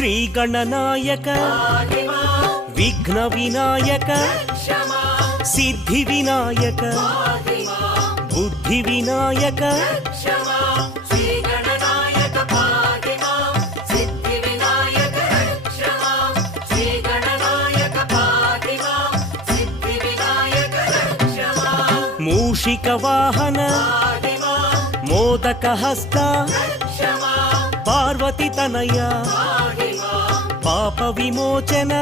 శ్రీ గణనాయక విఘ్న వినాయక సిద్ధి వినాయక బుద్ధి వినాయక మూషిక వాహన మోదక హస్త పార్వతి తనయ పాప విమోచన